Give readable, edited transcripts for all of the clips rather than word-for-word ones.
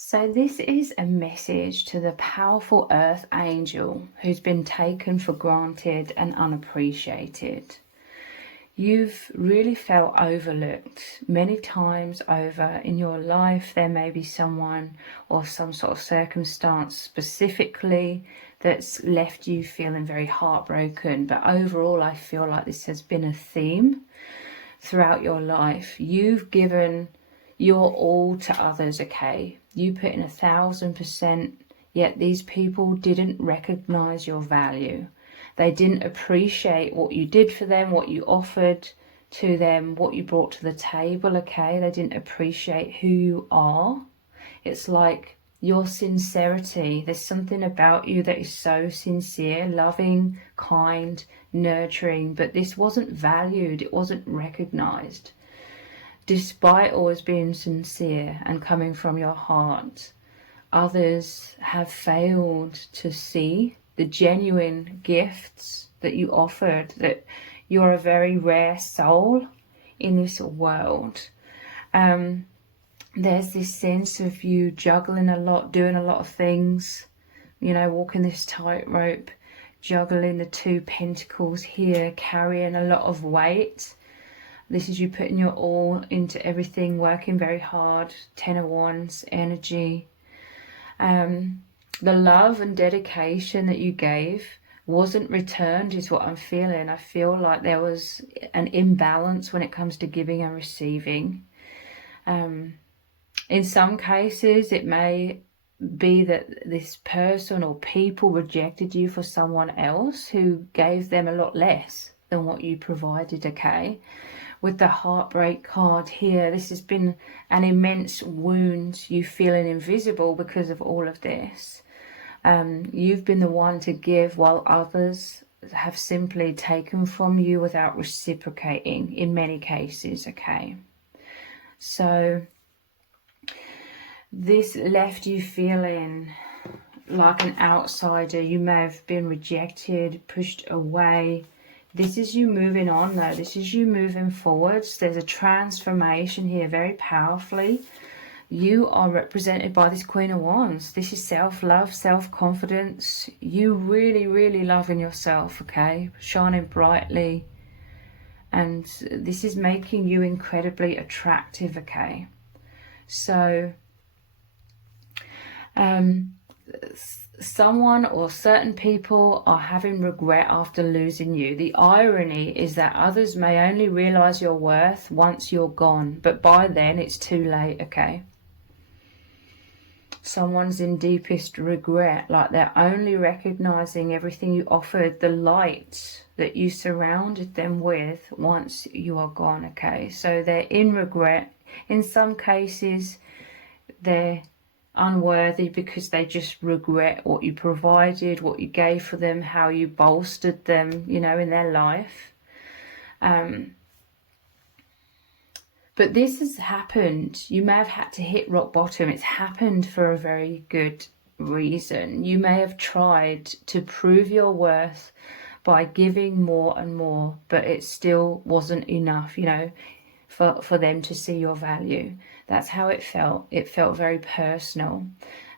So this is a message to the powerful earth angel who's been taken for granted and unappreciated. You've really felt overlooked many times over in your life. There may be someone or some sort of circumstance specifically that's left you feeling very heartbroken. But overall, I feel like this has been a theme throughout your life. You've given your all to others, okay? You put in 1,000%, yet these people didn't recognize your value. They didn't appreciate what you did for them, what you offered to them, what you brought to the table, okay? They didn't appreciate who you are. It's like your sincerity. There's something about you that is so sincere, loving, kind, nurturing, but this wasn't valued, it wasn't recognized. Despite always being sincere and coming from your heart, others have failed to see the genuine gifts that you offered, that you're a very rare soul in this world. There's this sense of you juggling a lot, doing a lot of things, walking this tightrope, juggling the 2 pentacles here, carrying a lot of weight. This is you putting your all into everything, working very hard. 10 of Wands energy. The love and dedication that you gave wasn't returned is what I'm feeling. I feel like there was an imbalance when it comes to giving and receiving. In some cases, it may be that this person or people rejected you for someone else who gave them a lot less than what you provided, okay? With the heartbreak card here, this has been an immense wound, you feeling invisible because of all of this. You've been the one to give while others have simply taken from you without reciprocating in many cases, okay? So this left you feeling like an outsider. You may have been rejected, pushed away. This is you moving on though. This is you moving forwards. There's a transformation here very powerfully. You are represented by this Queen of Wands. This is self-love, self-confidence. You really, really loving yourself, okay? Shining brightly. And this is making you incredibly attractive, okay? So, someone or certain people are having regret after losing you. The irony is that others may only realize your worth once you're gone, but by then it's too late, okay? Someone's in deepest regret, like they're only recognizing everything you offered, the light that you surrounded them with once you are gone, okay? So they're in regret. In some cases, they're unworthy because they just regret what you provided, what you gave for them, how you bolstered them, in their life. But this has happened. You may have had to hit rock bottom. It's happened for a very good reason. You may have tried to prove your worth by giving more and more, but it still wasn't enough, for them to see your value. That's how it felt. It felt very personal.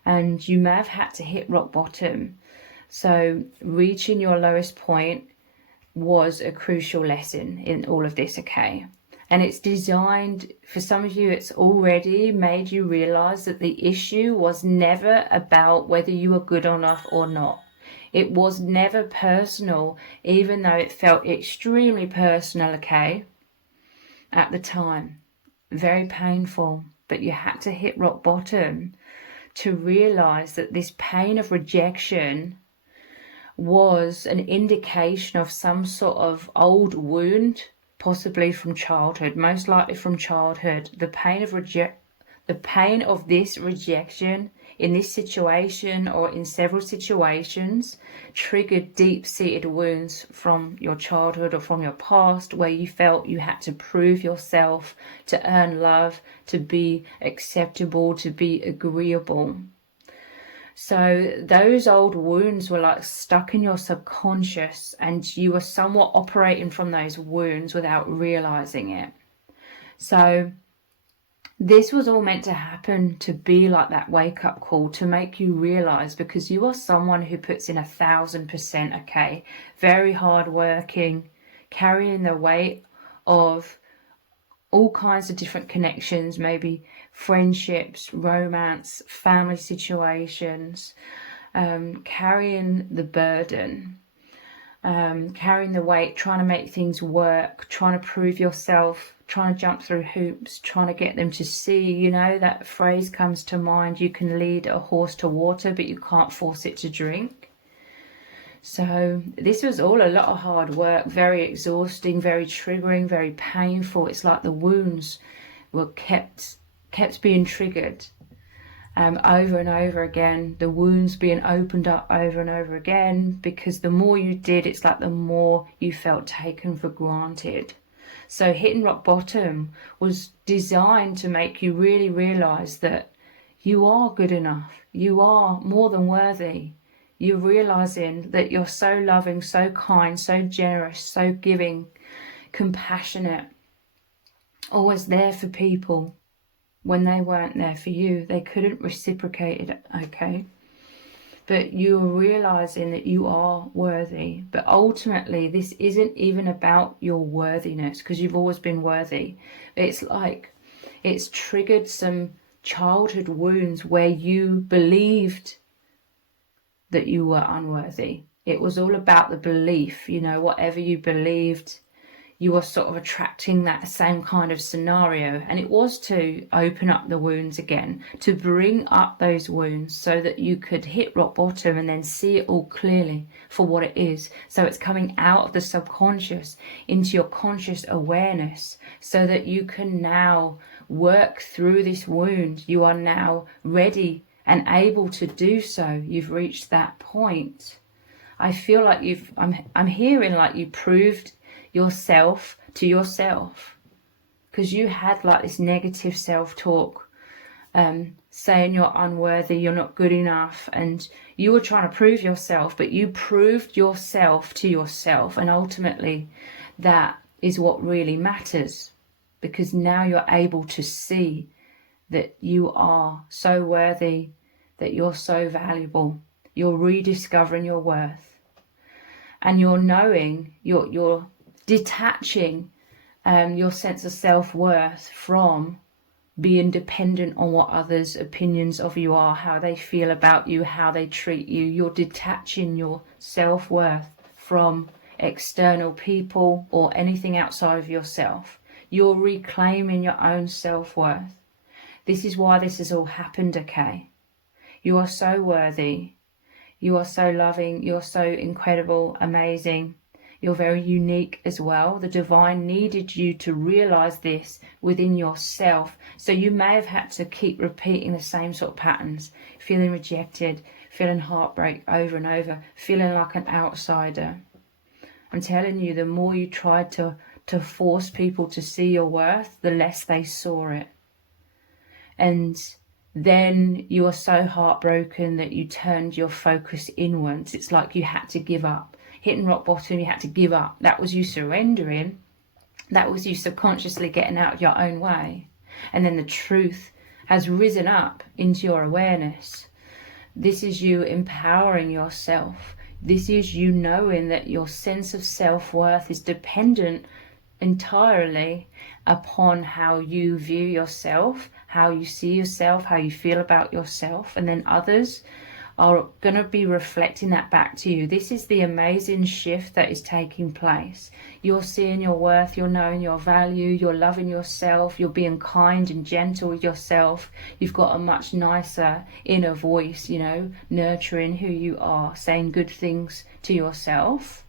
And you may have had to hit rock bottom. So reaching your lowest point was a crucial lesson in all of this, okay? And it's designed, for some of you, it's already made you realize that the issue was never about whether you were good enough or not. It was never personal, even though it felt extremely personal, okay? At the time, very painful, but you had to hit rock bottom to realize that this pain of rejection was an indication of some sort of old wound, possibly from childhood, most likely from childhood. The pain of this rejection in this situation or in several situations triggered deep-seated wounds from your childhood or from your past, where you felt you had to prove yourself to earn love, to be acceptable, to be agreeable. So those old wounds were like stuck in your subconscious, and you were somewhat operating from those wounds without realizing it. So This was all meant to happen to be like that wake-up call, to make you realize, because you are someone who puts in 1,000%, okay? Very hardworking, carrying the weight of all kinds of different connections, maybe friendships, romance, family situations, carrying the burden, carrying the weight, trying to make things work, trying to prove yourself, trying to jump through hoops, trying to get them to see. You know, that phrase comes to mind, you can lead a horse to water, but you can't force it to drink. So this was all a lot of hard work, very exhausting, very triggering, very painful. It's like the wounds were kept being triggered over and over again, the wounds being opened up over and over again, because the more you did, it's like the more you felt taken for granted. So hitting rock bottom was designed to make you really realize that you are good enough, you are more than worthy. You're realizing that you're so loving, so kind, so generous, so giving, compassionate, always there for people when they weren't there for you. They couldn't reciprocate it, okay? But you're realizing that you are worthy. But ultimately, this isn't even about your worthiness, because you've always been worthy. It's like it's triggered some childhood wounds where you believed that you were unworthy. It was all about the belief, you know, whatever you believed, you were sort of attracting that same kind of scenario. And it was to open up the wounds again, to bring up those wounds so that you could hit rock bottom and then see it all clearly for what it is. So it's coming out of the subconscious into your conscious awareness so that you can now work through this wound. You are now ready and able to do so. You've reached that point. I feel like I'm hearing like you proved yourself to yourself, because you had like this negative self-talk, saying you're unworthy, you're not good enough, and you were trying to prove yourself, but you proved yourself to yourself. And ultimately that is what really matters, because now you're able to see that you are so worthy, that you're so valuable. You're rediscovering your worth, and you're knowing, you're detaching your sense of self-worth from being dependent on what others' opinions of you are, how they feel about you, how they treat you. You're detaching your self-worth from external people or anything outside of yourself. You're reclaiming your own self-worth. This is why this has all happened, okay? You are so worthy. You are so loving. You're so incredible, amazing. You're very unique as well. The divine needed you to realize this within yourself. So you may have had to keep repeating the same sort of patterns, feeling rejected, feeling heartbreak over and over, feeling like an outsider. I'm telling you, the more you tried to force people to see your worth, the less they saw it. And then you are so heartbroken that you turned your focus inwards. It's like you had to give up. Hitting rock bottom, you had to give up. That was you surrendering. That was you subconsciously getting out of your own way. And then the truth has risen up into your awareness. This is you empowering yourself. This is you knowing that your sense of self-worth is dependent entirely upon how you view yourself, how you see yourself, how you feel about yourself, and then others are going to be reflecting that back to you. This is the amazing shift that is taking place. You're seeing your worth, you're knowing your value, you're loving yourself, you're being kind and gentle with yourself. You've got a much nicer inner voice, you know, nurturing who you are, saying good things to yourself.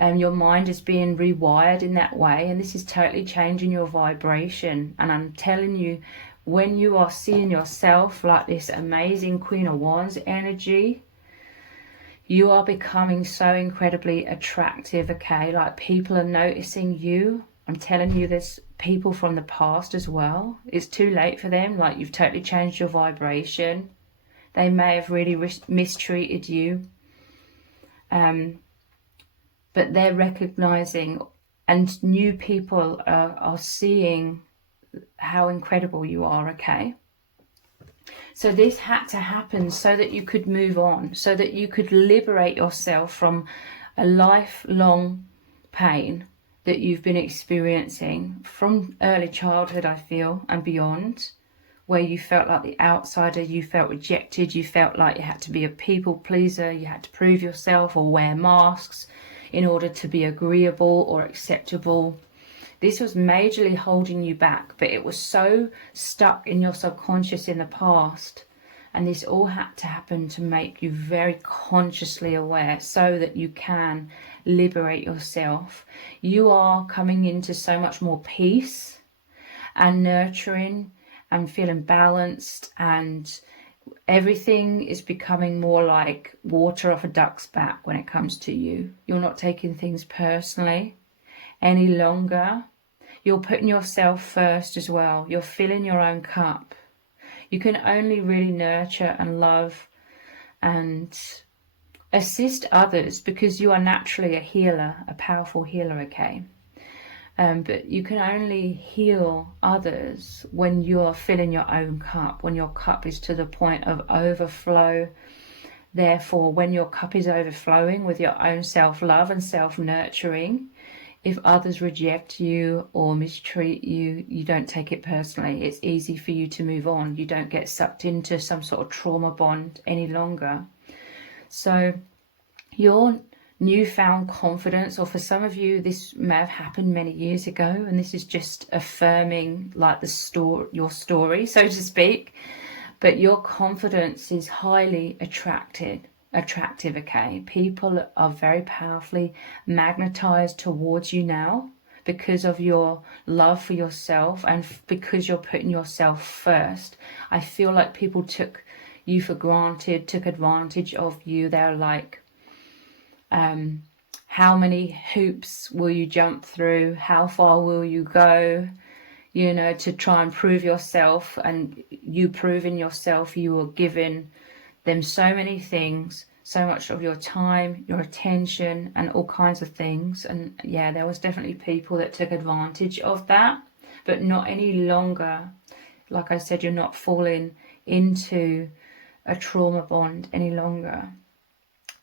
Your mind is being rewired in that way, and this is totally changing your vibration. And I'm telling you, when you are seeing yourself like this amazing Queen of Wands energy, you are becoming so incredibly attractive, okay? Like people are noticing you. I'm telling you, there's people from the past as well. It's too late for them. Like, you've totally changed your vibration. They may have really mistreated you. But they're recognizing, and new people are seeing how incredible you are, okay? So this had to happen so that you could move on, so that you could liberate yourself from a lifelong pain that you've been experiencing from early childhood, I feel, and beyond, where you felt like the outsider, you felt rejected, you felt like you had to be a people pleaser, you had to prove yourself or wear masks in order to be agreeable or acceptable. This was majorly holding you back, but it was so stuck in your subconscious in the past. And this all had to happen to make you very consciously aware so that you can liberate yourself. You are coming into so much more peace and nurturing and feeling balanced, and everything is becoming more like water off a duck's back when it comes to you. You're not taking things personally any longer. You're putting yourself first as well. You're filling your own cup. You can only really nurture and love and assist others because you are naturally a healer, a powerful healer, okay? But you can only heal others when you're filling your own cup, when your cup is to the point of overflow. Therefore, when your cup is overflowing with your own self-love and self-nurturing, if others reject you or mistreat you, you don't take it personally. It's easy for you to move on. You don't get sucked into some sort of trauma bond any longer. So your newfound confidence, or for some of you, this may have happened many years ago, and this is just affirming like your story, so to speak. But your confidence is highly attractive, okay? People are very powerfully magnetized towards you now because of your love for yourself and because you're putting yourself first. I feel like people took you for granted, took advantage of you. They're like, how many hoops will you jump through? How far will you go? You know, to try and prove yourself. And you proving yourself, you were giving them so many things, so much of your time, your attention, and all kinds of things. And yeah, there was definitely people that took advantage of that, but not any longer. Like I said, you're not falling into a trauma bond any longer.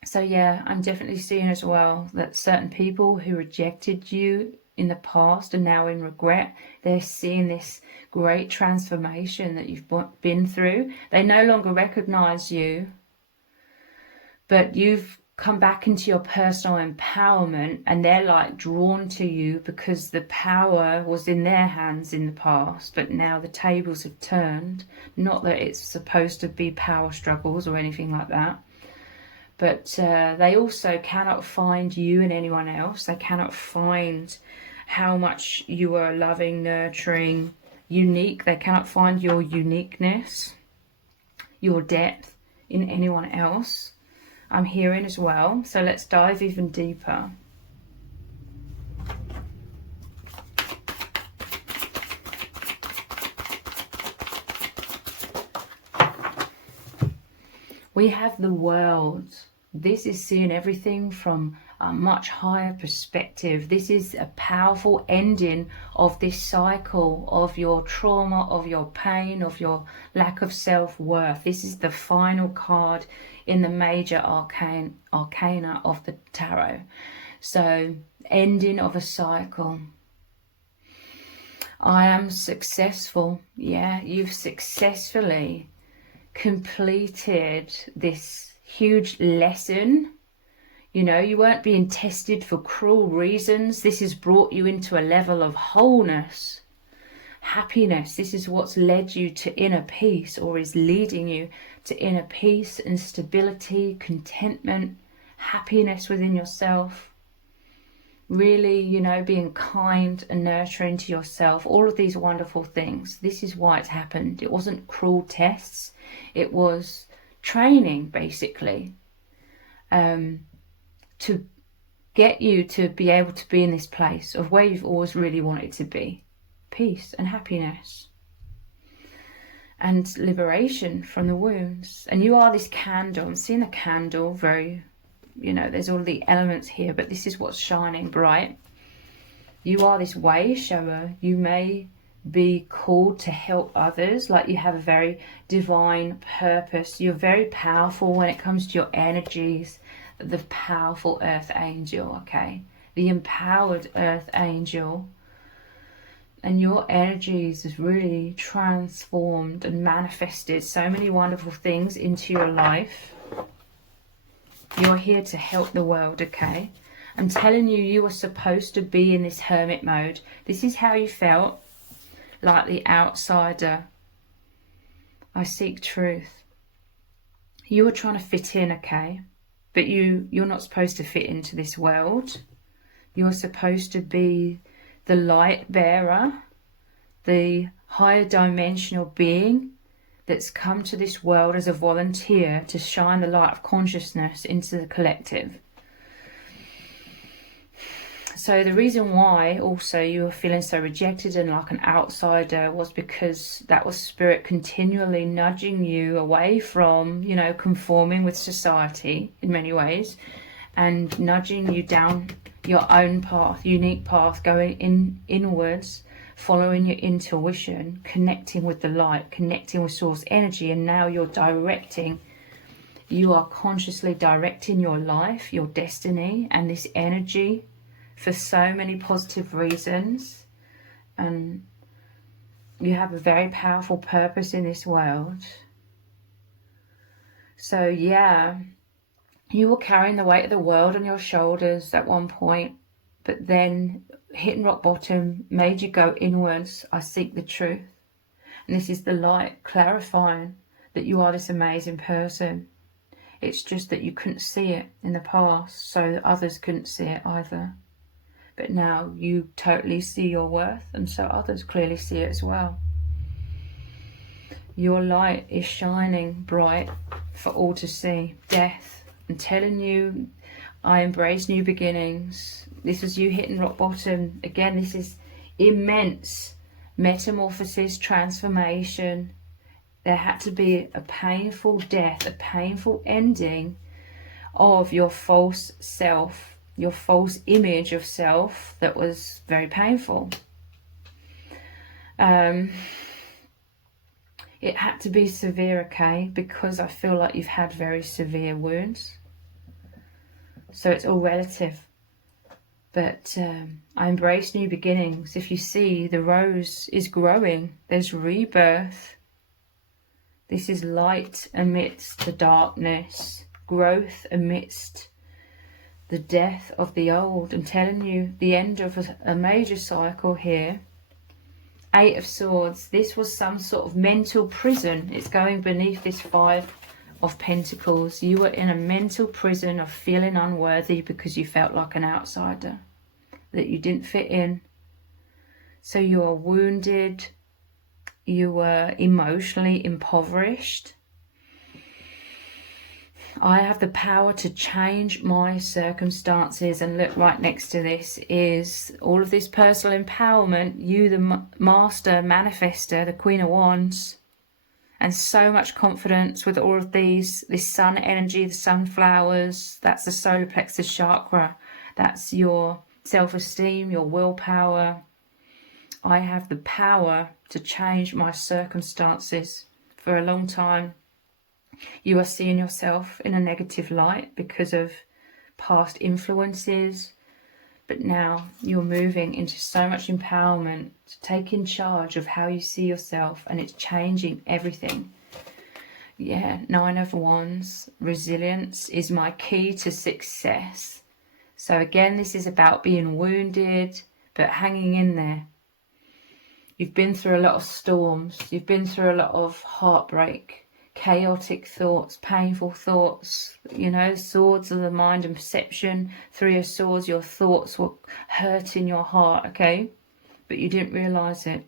So yeah, I'm definitely seeing as well that certain people who rejected you in the past are now in regret. They're seeing this great transformation that you've been through. They no longer recognize you, but you've come back into your personal empowerment, and they're like drawn to you because the power was in their hands in the past, but now the tables have turned. Not that it's supposed to be power struggles or anything like that. But they also cannot find you in anyone else. They cannot find how much you are loving, nurturing, unique. They cannot find your uniqueness, your depth in anyone else. I'm hearing as well. So let's dive even deeper. We have the world. This is seeing everything from a much higher perspective. This is a powerful ending of this cycle of your trauma, of your pain, of your lack of self-worth. This is the final card in the major arcana of the tarot. So, ending of a cycle. I am successful. Yeah, you've successfully completed this huge lesson. You know, you weren't being tested for cruel reasons. This has brought you into a level of wholeness, happiness. This is what's led you to inner peace, or is leading you to inner peace and stability, contentment, happiness within yourself. Really, you know, being kind and nurturing to yourself, all of these wonderful things. This is why it's happened. It wasn't cruel tests. It was training, basically, to get you to be able to be in this place of where you've always really wanted to be. Peace and happiness and liberation from the wounds. And you are this candle. I'm seeing a candle very... You know, there's all the elements here, but this is what's shining bright. You are this way shower. You may be called to help others, like you have a very divine purpose. You're very powerful when it comes to your energies. The powerful earth angel, okay? The empowered earth angel. And your energies has really transformed and manifested so many wonderful things into your life. You're here to help the world, okay? I'm telling you, you were supposed to be in this hermit mode. This is how you felt, like the outsider. I seek truth. You were trying to fit in, okay? But you're not supposed to fit into this world. You're supposed to be the light bearer, the higher dimensional being that's come to this world as a volunteer to shine the light of consciousness into the collective. So the reason why also you were feeling so rejected and like an outsider was because that was spirit continually nudging you away from, you know, conforming with society in many ways, and nudging you down your own path, unique path, going inwards, following your intuition, connecting with the light, connecting with source energy. And now you're directing, you are consciously directing your life, your destiny, and this energy for so many positive reasons. And you have a very powerful purpose in this world. So yeah, you were carrying the weight of the world on your shoulders at one point, but then hitting rock bottom made you go inwards. I seek the truth. And this is the light clarifying that you are this amazing person. It's just that you couldn't see it in the past, so others couldn't see it either. But now you totally see your worth, and so others clearly see it as well. Your light is shining bright for all to see. Death, I'm telling you, I embrace new beginnings. This is you hitting rock bottom. Again, this is immense metamorphosis, transformation. There had to be a painful death, a painful ending of your false self, your false image of self that was very painful. It had to be severe, okay, because I feel like you've had very severe wounds. So it's all relative. But I embrace new beginnings. If you see, the rose is growing. There's rebirth. This is light amidst the darkness. Growth amidst the death of the old. I'm telling you, the end of a major cycle here. 8 of Swords. This was some sort of mental prison. It's going beneath this 5 of Pentacles. You were in a mental prison of feeling unworthy because you felt like an outsider, that you didn't fit in. So you are wounded. You were emotionally impoverished. I have the power to change my circumstances. And look, right next to this is all of this personal empowerment. You, the master manifester, the Queen of Wands. And so much confidence with all of these. This sun energy, the sunflowers. That's the solar plexus chakra. That's your self-esteem, your willpower. I have the power to change my circumstances. For a long time, you are seeing yourself in a negative light because of past influences, but now you're moving into so much empowerment, taking charge of how you see yourself, and it's changing everything. Yeah, 9 of Wands, resilience is my key to success. So again, this is about being wounded, but hanging in there. You've been through a lot of storms, you've been through a lot of heartbreak, chaotic thoughts, painful thoughts, you know, swords of the mind and perception. 3 of Swords, your thoughts were hurting your heart, okay? But you didn't realise it.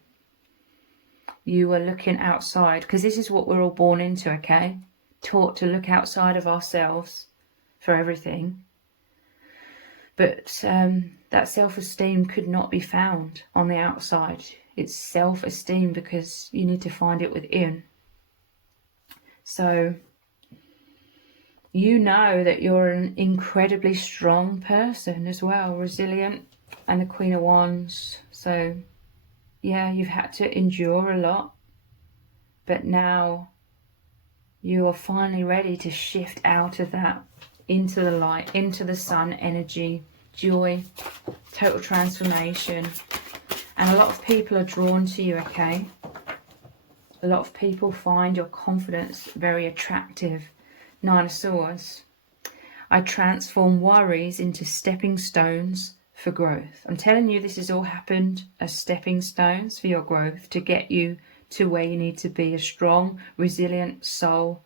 You were looking outside, because this is what we're all born into, okay? Taught to look outside of ourselves for everything. But that self-esteem could not be found on the outside. It's self-esteem because you need to find it within. So you know that you're an incredibly strong person as well, resilient, and the Queen of Wands. So Yeah, you've had to endure a lot, but now you are finally ready to shift out of that into the light, into the sun energy, joy, total transformation. And a lot of people are drawn to you, okay? A lot of people find your confidence very attractive. Nine of Swords. I transform worries into stepping stones for growth. I'm telling you, this has all happened as stepping stones for your growth, to get you to where you need to be, a strong, resilient soul.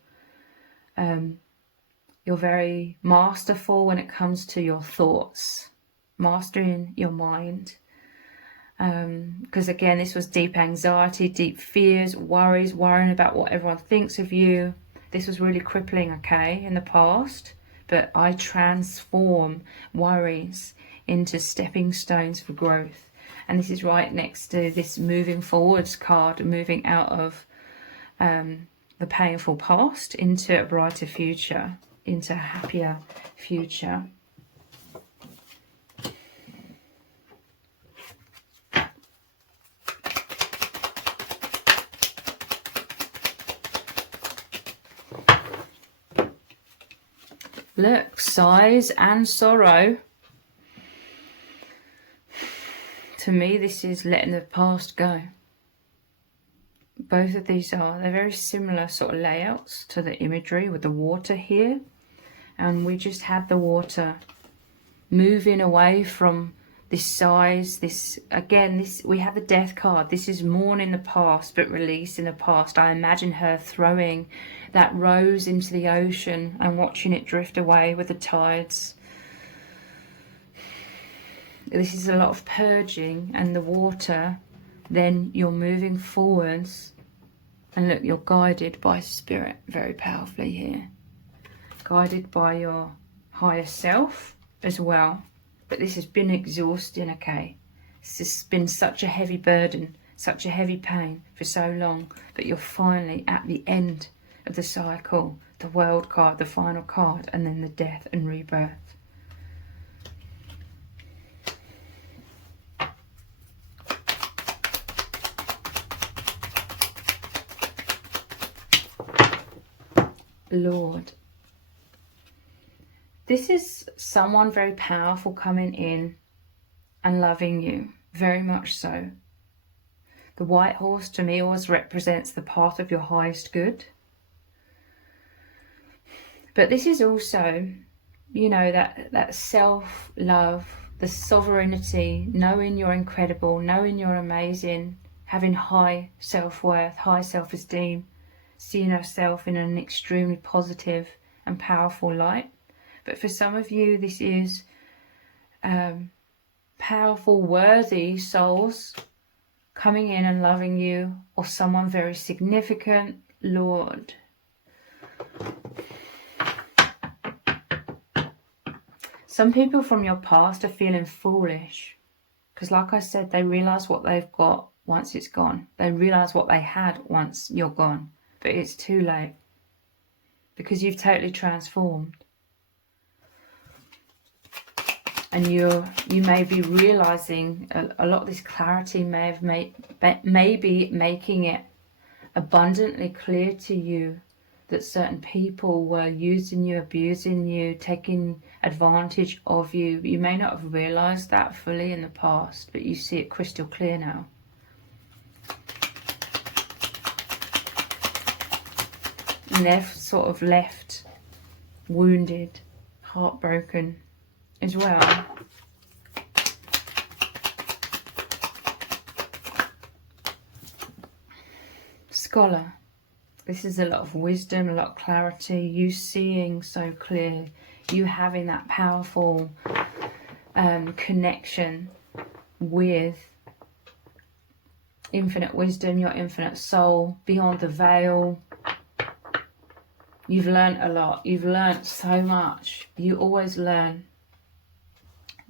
You're very masterful when it comes to your thoughts, mastering your mind. Because again, this was deep anxiety, deep fears, worries, worrying about what everyone thinks of you. This was really crippling, okay, in the past. But I transform worries into stepping stones for growth. And this is right next to this moving forwards card, moving out of the painful past into a brighter future, into a happier future. Look, sighs and sorrow. To me, this is letting the past go. Both of these they're very similar sort of layouts to the imagery with the water here. And we just had the water moving away from this sighs, we have the death card. This is mourn in the past, but release in the past. I imagine her throwing that rose into the ocean and watching it drift away with the tides. This is a lot of purging, and the water, then you're moving forwards. And look, you're guided by spirit very powerfully here. Guided by your higher self as well. But this has been exhausting, okay? This has been such a heavy burden, such a heavy pain for so long. But you're finally at the end of the cycle. The world card, the final card, and then the death and rebirth. Lord. This is someone very powerful coming in and loving you, very much so. The white horse to me always represents the path of your highest good. But this is also, you know, that self-love, the sovereignty, knowing you're incredible, knowing you're amazing, having high self-worth, high self-esteem, seeing yourself in an extremely positive and powerful light. But for some of you, this is powerful, worthy souls coming in and loving you, or someone very significant. Lord. Some people from your past are feeling foolish because, like I said, they realise what they've got once it's gone. They realise what they had once you're gone. But it's too late because you've totally transformed. And you may be realising a lot of this clarity may be making it abundantly clear to you that certain people were using you, abusing you, taking advantage of you. You may not have realised that fully in the past, but you see it crystal clear now. And they're sort of left wounded, heartbroken as well. Scholar. This is a lot of wisdom, a lot of clarity, you seeing so clear, you having that powerful connection with infinite wisdom, your infinite soul, beyond the veil. You've learned a lot. You've learned so much. You always learn.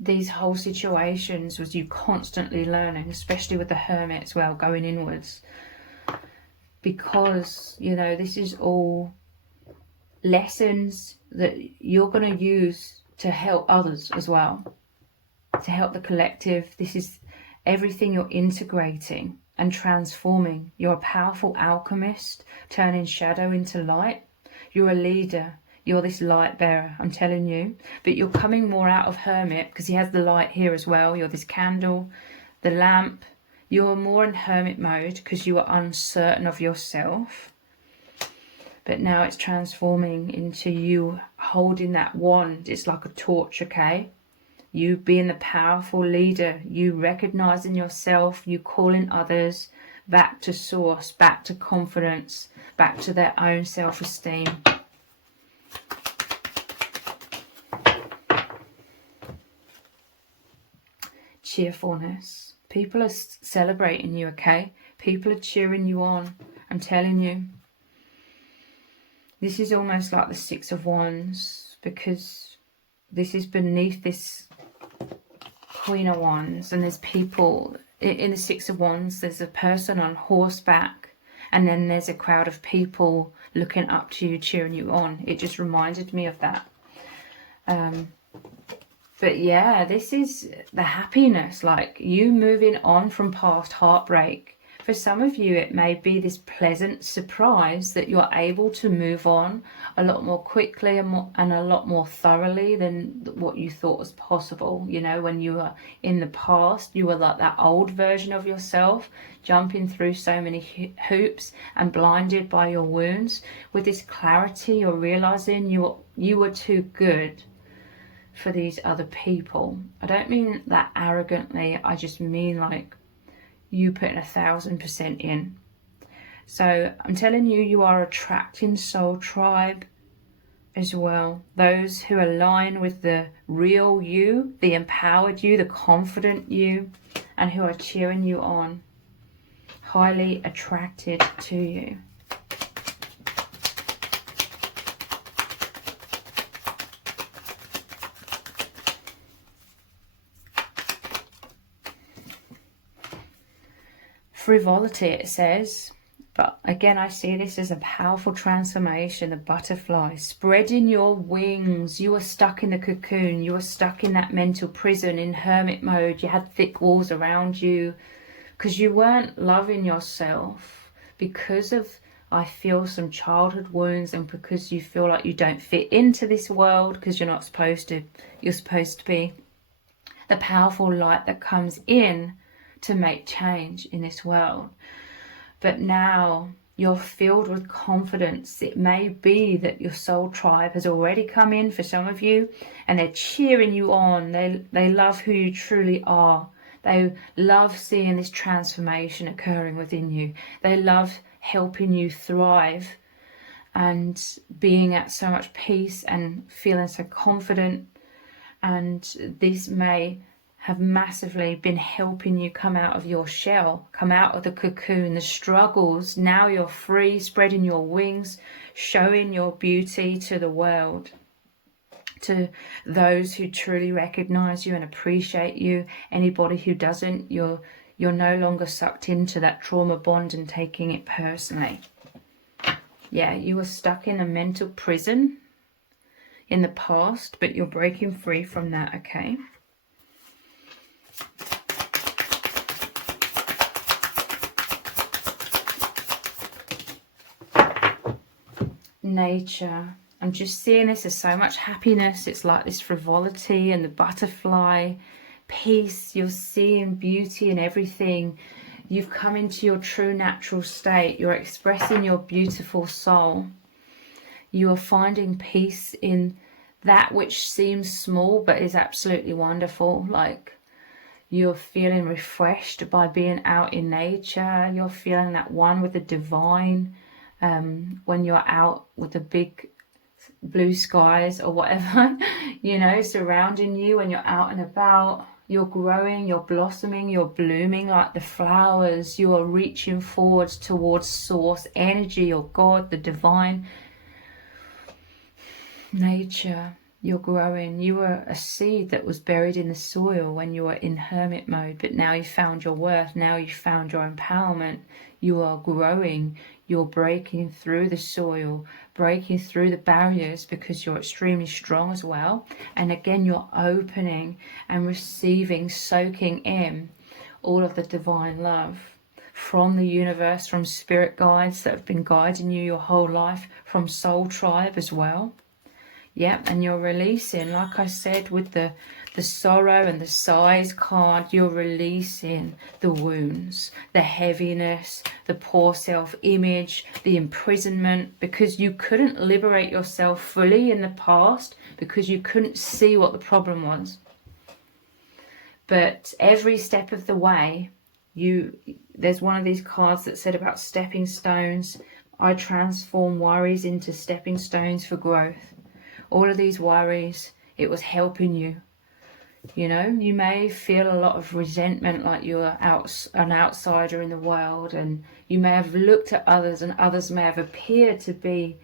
These whole situations was you constantly learning, especially with the Hermit as well, going inwards. Because, you know, this is all lessons that you're going to use to help others as well. To help the collective. This is everything you're integrating and transforming. You're a powerful alchemist, turning shadow into light. You're a leader. You're this light bearer, I'm telling you. But you're coming more out of hermit, because he has the light here as well. You're this candle, the lamp. You're more in hermit mode because you are uncertain of yourself. But now it's transforming into you holding that wand. It's like a torch, okay? You being the powerful leader, you recognizing yourself, you calling others back to source, back to confidence, back to their own self-esteem. Cheerfulness. People are celebrating you, okay? People are cheering you on. I'm telling you. This is almost like the Six of Wands, because this is beneath this Queen of Wands, and there's people in the Six of Wands. There's a person on horseback, and then there's a crowd of people looking up to you, cheering you on. It just reminded me of that. But yeah, this is the happiness, like you moving on from past heartbreak. For some of you, it may be this pleasant surprise that you're able to move on a lot more quickly and a lot more thoroughly than what you thought was possible. You know, when you were in the past, you were like that old version of yourself, jumping through so many hoops and blinded by your wounds. With this clarity, you're realizing you were too good for these other people. I don't mean that arrogantly, I just mean like you putting 1,000% in. So I'm telling you, you are attracting soul tribe as well. Those who align with the real you, the empowered you, the confident you, and who are cheering you on. Highly attracted to you. Frivolity, it says, but again I see this as a powerful transformation. The butterfly spreading your wings. You were stuck in the cocoon, you were stuck in that mental prison in hermit mode. You had thick walls around you because you weren't loving yourself, because of, I feel, some childhood wounds, and because you feel like you don't fit into this world because you're not supposed to. You're supposed to be the powerful light that comes in to make change in this world. But now you're filled with confidence. It may be that your soul tribe has already come in for some of you, and they're cheering you on. They love who you truly are. They love seeing this transformation occurring within you. They love helping you thrive and being at so much peace and feeling so confident. And this may have massively been helping you come out of your shell, come out of the cocoon, the struggles. Now you're free, spreading your wings, showing your beauty to the world, to those who truly recognize you and appreciate you. Anybody who doesn't, you're no longer sucked into that trauma bond and taking it personally. Yeah, you were stuck in a mental prison in the past, but you're breaking free from that, okay? Nature. I'm just seeing this as so much happiness. It's like this frivolity and the butterfly, peace. You're seeing beauty in everything. You've come into your true natural state. You're expressing your beautiful soul. You are finding peace in that which seems small but is absolutely wonderful. Like, you're feeling refreshed by being out in nature. You're feeling that one with the divine. When you're out with the big blue skies or whatever, you know, surrounding you, when you're out and about, you're growing, you're blossoming, you're blooming like the flowers. You are reaching forwards towards source energy or God, the divine. Nature, you're growing. You were a seed that was buried in the soil when you were in hermit mode, but now you found your worth. Now you found your empowerment. You are growing. You're breaking through the soil, breaking through the barriers, because you're extremely strong as well. And again, you're opening and receiving, soaking in all of the divine love from the universe, from spirit guides that have been guiding you your whole life, from soul tribe as well. Yep, and you're releasing, like I said, with the sorrow and the sighs card, you're releasing the wounds, the heaviness, the poor self-image, the imprisonment, because you couldn't liberate yourself fully in the past because you couldn't see what the problem was. But every step of the way, there's one of these cards that said about stepping stones. I transform worries into stepping stones for growth. All of these worries, it was helping you. You know, you may feel a lot of resentment, like you're an outsider in the world, and you may have looked at others and others may have appeared to be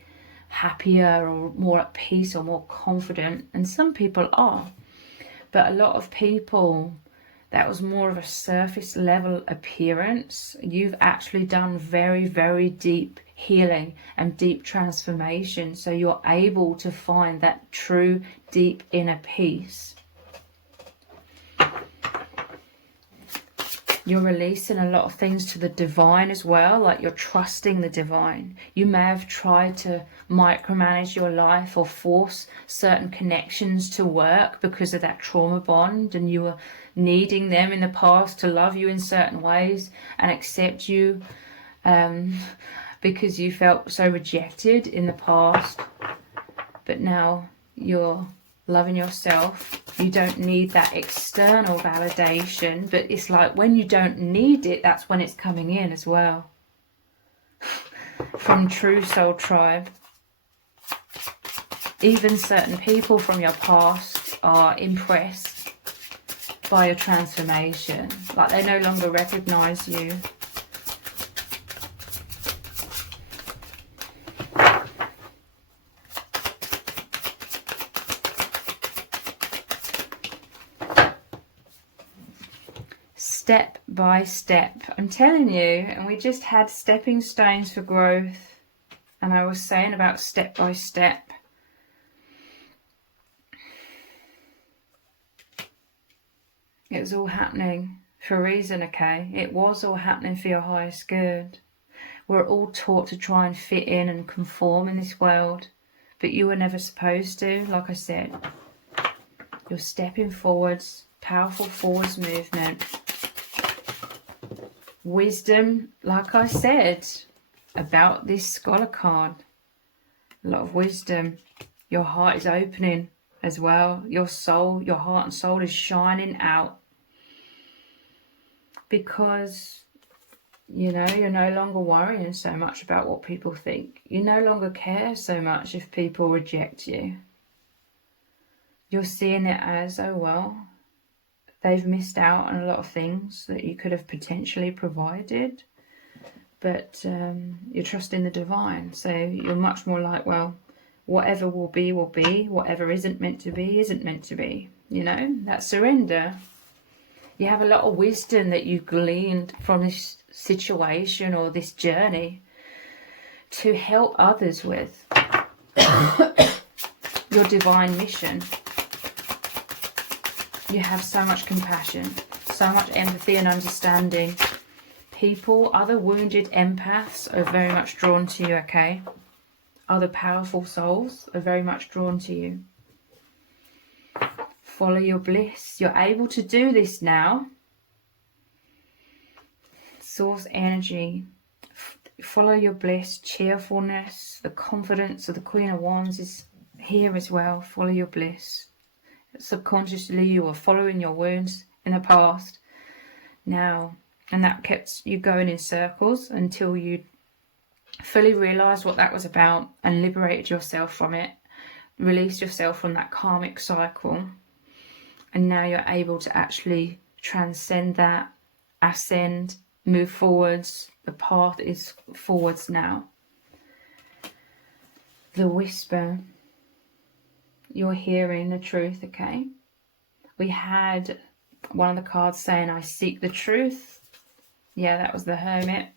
happier or more at peace or more confident, and some people are. But a lot of people, that was more of a surface level appearance. You've actually done very, very deep healing and deep transformation, so you're able to find that true deep inner peace. You're releasing a lot of things to the divine as well, like you're trusting the divine. You may have tried to micromanage your life or force certain connections to work because of that trauma bond, and you were needing them in the past to love you in certain ways and accept you because you felt so rejected in the past. But now you're loving yourself. You don't need that external validation, but it's like when you don't need it, that's when it's coming in as well. From True Soul Tribe. Even certain people from your past are impressed by your transformation. Like they no longer recognize you. Step by step, I'm telling you. And we just had stepping stones for growth, and I was saying about step by step. It was all happening for a reason, okay? It was all happening for your highest good. We're all taught to try and fit in and conform in this world, but you were never supposed to. Like I said, you're stepping forwards, powerful forwards movement. Wisdom, like I said, about this scholar card. A lot of wisdom. Your heart is opening as well. Your soul, your heart and soul is shining out. Because, you know, you're no longer worrying so much about what people think. You no longer care so much if people reject you. You're seeing it as, oh well, they've missed out on a lot of things that you could have potentially provided, but you're trusting the divine. So you're much more like, well, whatever will be, whatever isn't meant to be, isn't meant to be. You know, that surrender. You have a lot of wisdom that you gleaned from this situation or this journey to help others with your divine mission. You have so much compassion, so much empathy and understanding. People, other wounded empaths are very much drawn to you, okay? Other powerful souls are very much drawn to you. Follow your bliss. You're able to do this now. Source energy. Follow your bliss. Cheerfulness, the confidence of the Queen of Wands is here as well. Follow your bliss. Subconsciously you are following your wounds in the past now, and that kept you going in circles until you fully realized what that was about and liberated yourself from it, released yourself from that karmic cycle, and now you're able to actually transcend that, ascend, move forwards. The path is forwards now. The whisper. You're hearing the truth, okay? We had one of the cards saying, I seek the truth. Yeah, that was the Hermit.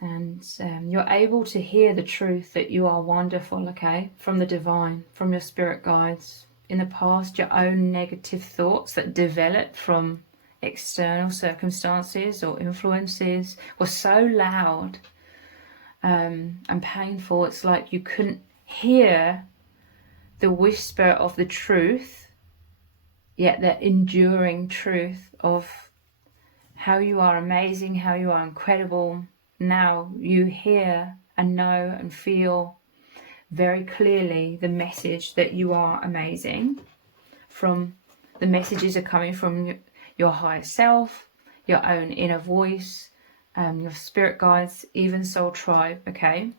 And you're able to hear the truth that you are wonderful, okay? From the divine, from your spirit guides. In the past, your own negative thoughts that developed from external circumstances or influences were so loud and painful. It's like you couldn't hear the whisper of the truth, yet the enduring truth of how you are amazing, how you are incredible. Now you hear and know and feel very clearly the message that you are amazing. The messages are coming from your higher self, your own inner voice, your spirit guides, even soul tribe, okay?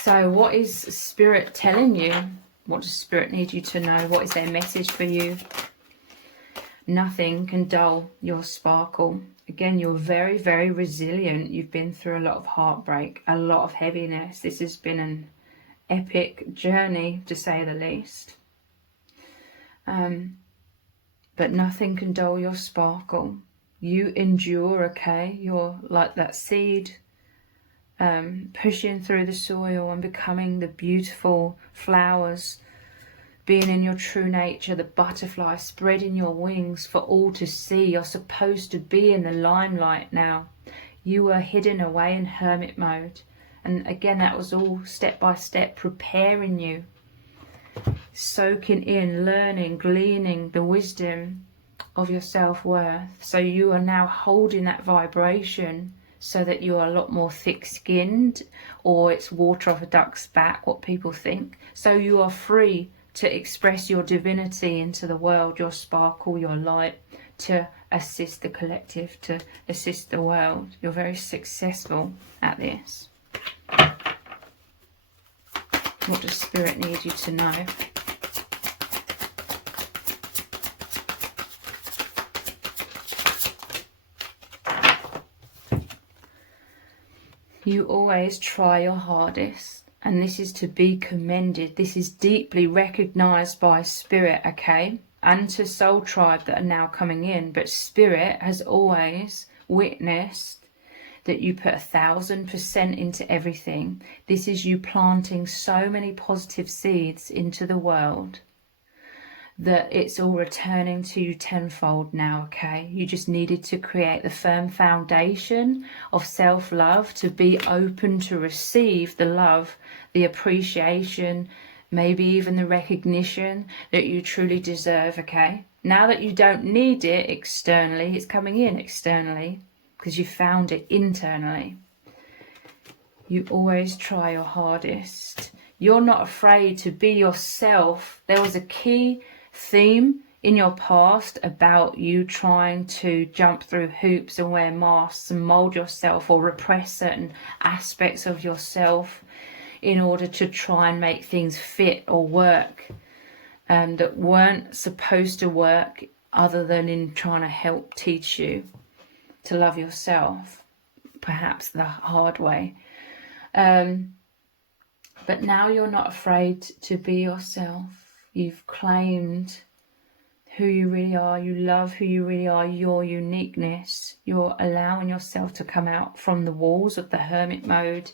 So what is spirit telling you? What does spirit need you to know? What is their message for you? Nothing can dull your sparkle. Again, you're very, very resilient. You've been through a lot of heartbreak, a lot of heaviness. This has been an epic journey, to say the least. But nothing can dull your sparkle. You endure, okay? You're like that seed pushing through the soil and becoming the beautiful flowers, being in your true nature, the butterfly, spreading your wings for all to see. You're supposed to be in the limelight now. You were hidden away in hermit mode. And again, that was all step by step, preparing you, soaking in, learning, gleaning the wisdom of your self-worth. So you are now holding that vibration so that you are a lot more thick-skinned, or it's water off a duck's back, what people think. So you are free to express your divinity into the world, your sparkle, your light, to assist the collective, to assist the world. You're very successful at this. What does spirit need you to know? You always try your hardest, and this is to be commended. This is deeply recognized by spirit, okay? And to soul tribe that are now coming in. But spirit has always witnessed that you put 1,000% into everything. This is you planting so many positive seeds into the world that it's all returning to you tenfold now, okay? You just needed to create the firm foundation of self-love to be open to receive the love, the appreciation, maybe even the recognition that you truly deserve, okay? Now that you don't need it externally, it's coming in externally because you found it internally. You always try your hardest. You're not afraid to be yourself. There was a key theme in your past about you trying to jump through hoops and wear masks and mold yourself or repress certain aspects of yourself in order to try and make things fit or work that weren't supposed to work, other than in trying to help teach you to love yourself, perhaps the hard way. But now you're not afraid to be yourself. You've claimed who you really are. You love who you really are, your uniqueness. You're allowing yourself to come out from the walls of the hermit mode,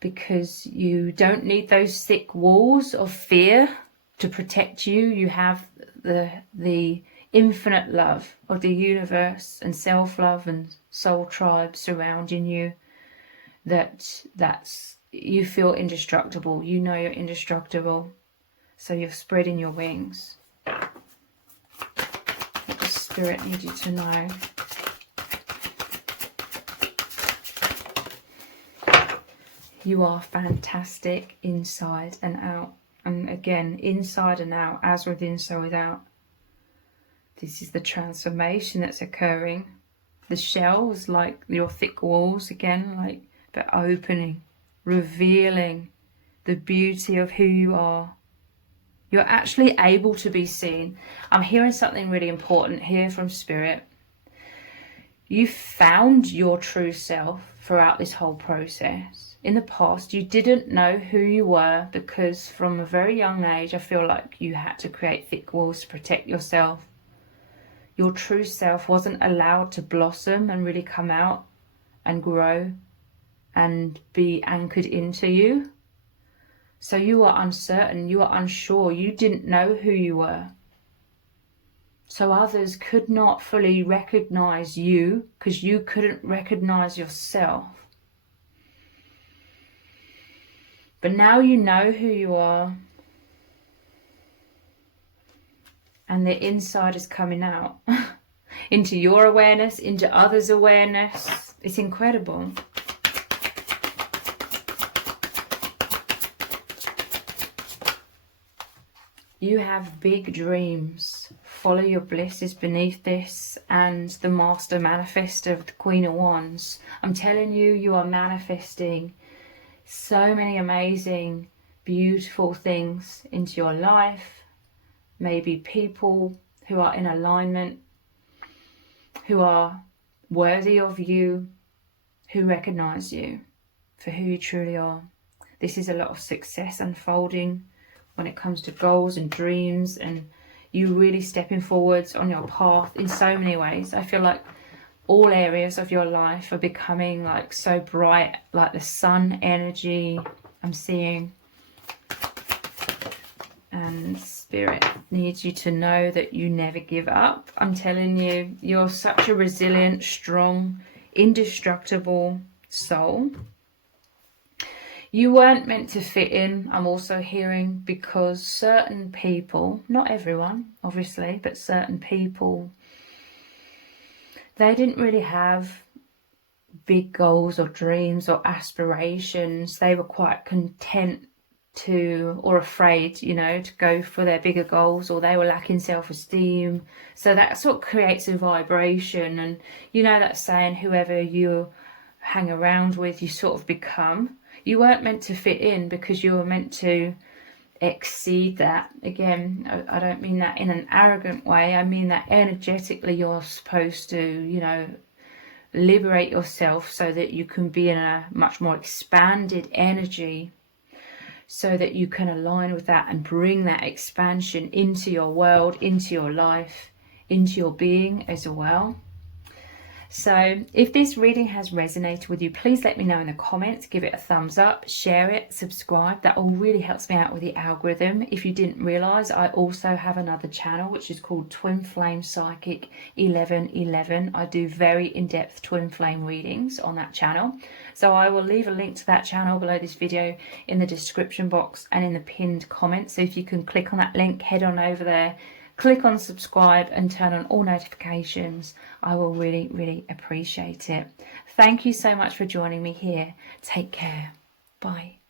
because you don't need those thick walls of fear to protect you. You have the infinite love of the universe and self-love and soul tribe surrounding you. That's you feel indestructible. You know you're indestructible. So you're spreading your wings. What does spirit need you to know? You are fantastic inside and out. And again, inside and out, as within, so without. This is the transformation that's occurring. The shell is like your thick walls again, like, but opening, revealing the beauty of who you are. You're actually able to be seen. I'm hearing something really important here from spirit. You found your true self throughout this whole process. In the past, you didn't know who you were because from a very young age, I feel like you had to create thick walls to protect yourself. Your true self wasn't allowed to blossom and really come out and grow and be anchored into you. So you were uncertain, you were unsure, you didn't know who you were. So others could not fully recognize you because you couldn't recognize yourself. But now you know who you are. And the inside is coming out into your awareness, into others' awareness. It's incredible. You have big dreams. Follow your bliss is beneath this, and the Master Manifestor of the Queen of Wands. I'm telling you, you are manifesting so many amazing, beautiful things into your life. Maybe people who are in alignment, who are worthy of you, who recognize you for who you truly are. This is a lot of success unfolding when it comes to goals and dreams, and you really stepping forwards on your path in so many ways. I feel like all areas of your life are becoming like so bright, like the sun energy I'm seeing. And Spirit needs you to know that you never give up. I'm telling you, you're such a resilient, strong, indestructible soul. You weren't meant to fit in, I'm also hearing, because certain people, not everyone, obviously, but certain people, they didn't really have big goals or dreams or aspirations. They were quite content to, or afraid, you know, to go for their bigger goals, or they were lacking self-esteem. So that's what creates a vibration. And you know that saying, whoever you hang around with, you sort of become. You weren't meant to fit in because you were meant to exceed that. Again, I don't mean that in an arrogant way. I mean that energetically you're supposed to, you know, liberate yourself so that you can be in a much more expanded energy, so that you can align with that and bring that expansion into your world, into your life, into your being as well. So if this reading has resonated with you, please let me know in the comments. Give it a thumbs up, share it, subscribe. That all really helps me out with the algorithm. If you didn't realize, I also have another channel which is called Twin Flame Psychic 1111. I do very in-depth twin flame readings on that channel. So I will leave a link to that channel below this video in the description box and in the pinned comments. So if you can click on that link, head on over there, click on subscribe and turn on all notifications. I will really, really appreciate it. Thank you so much for joining me here. Take care. Bye.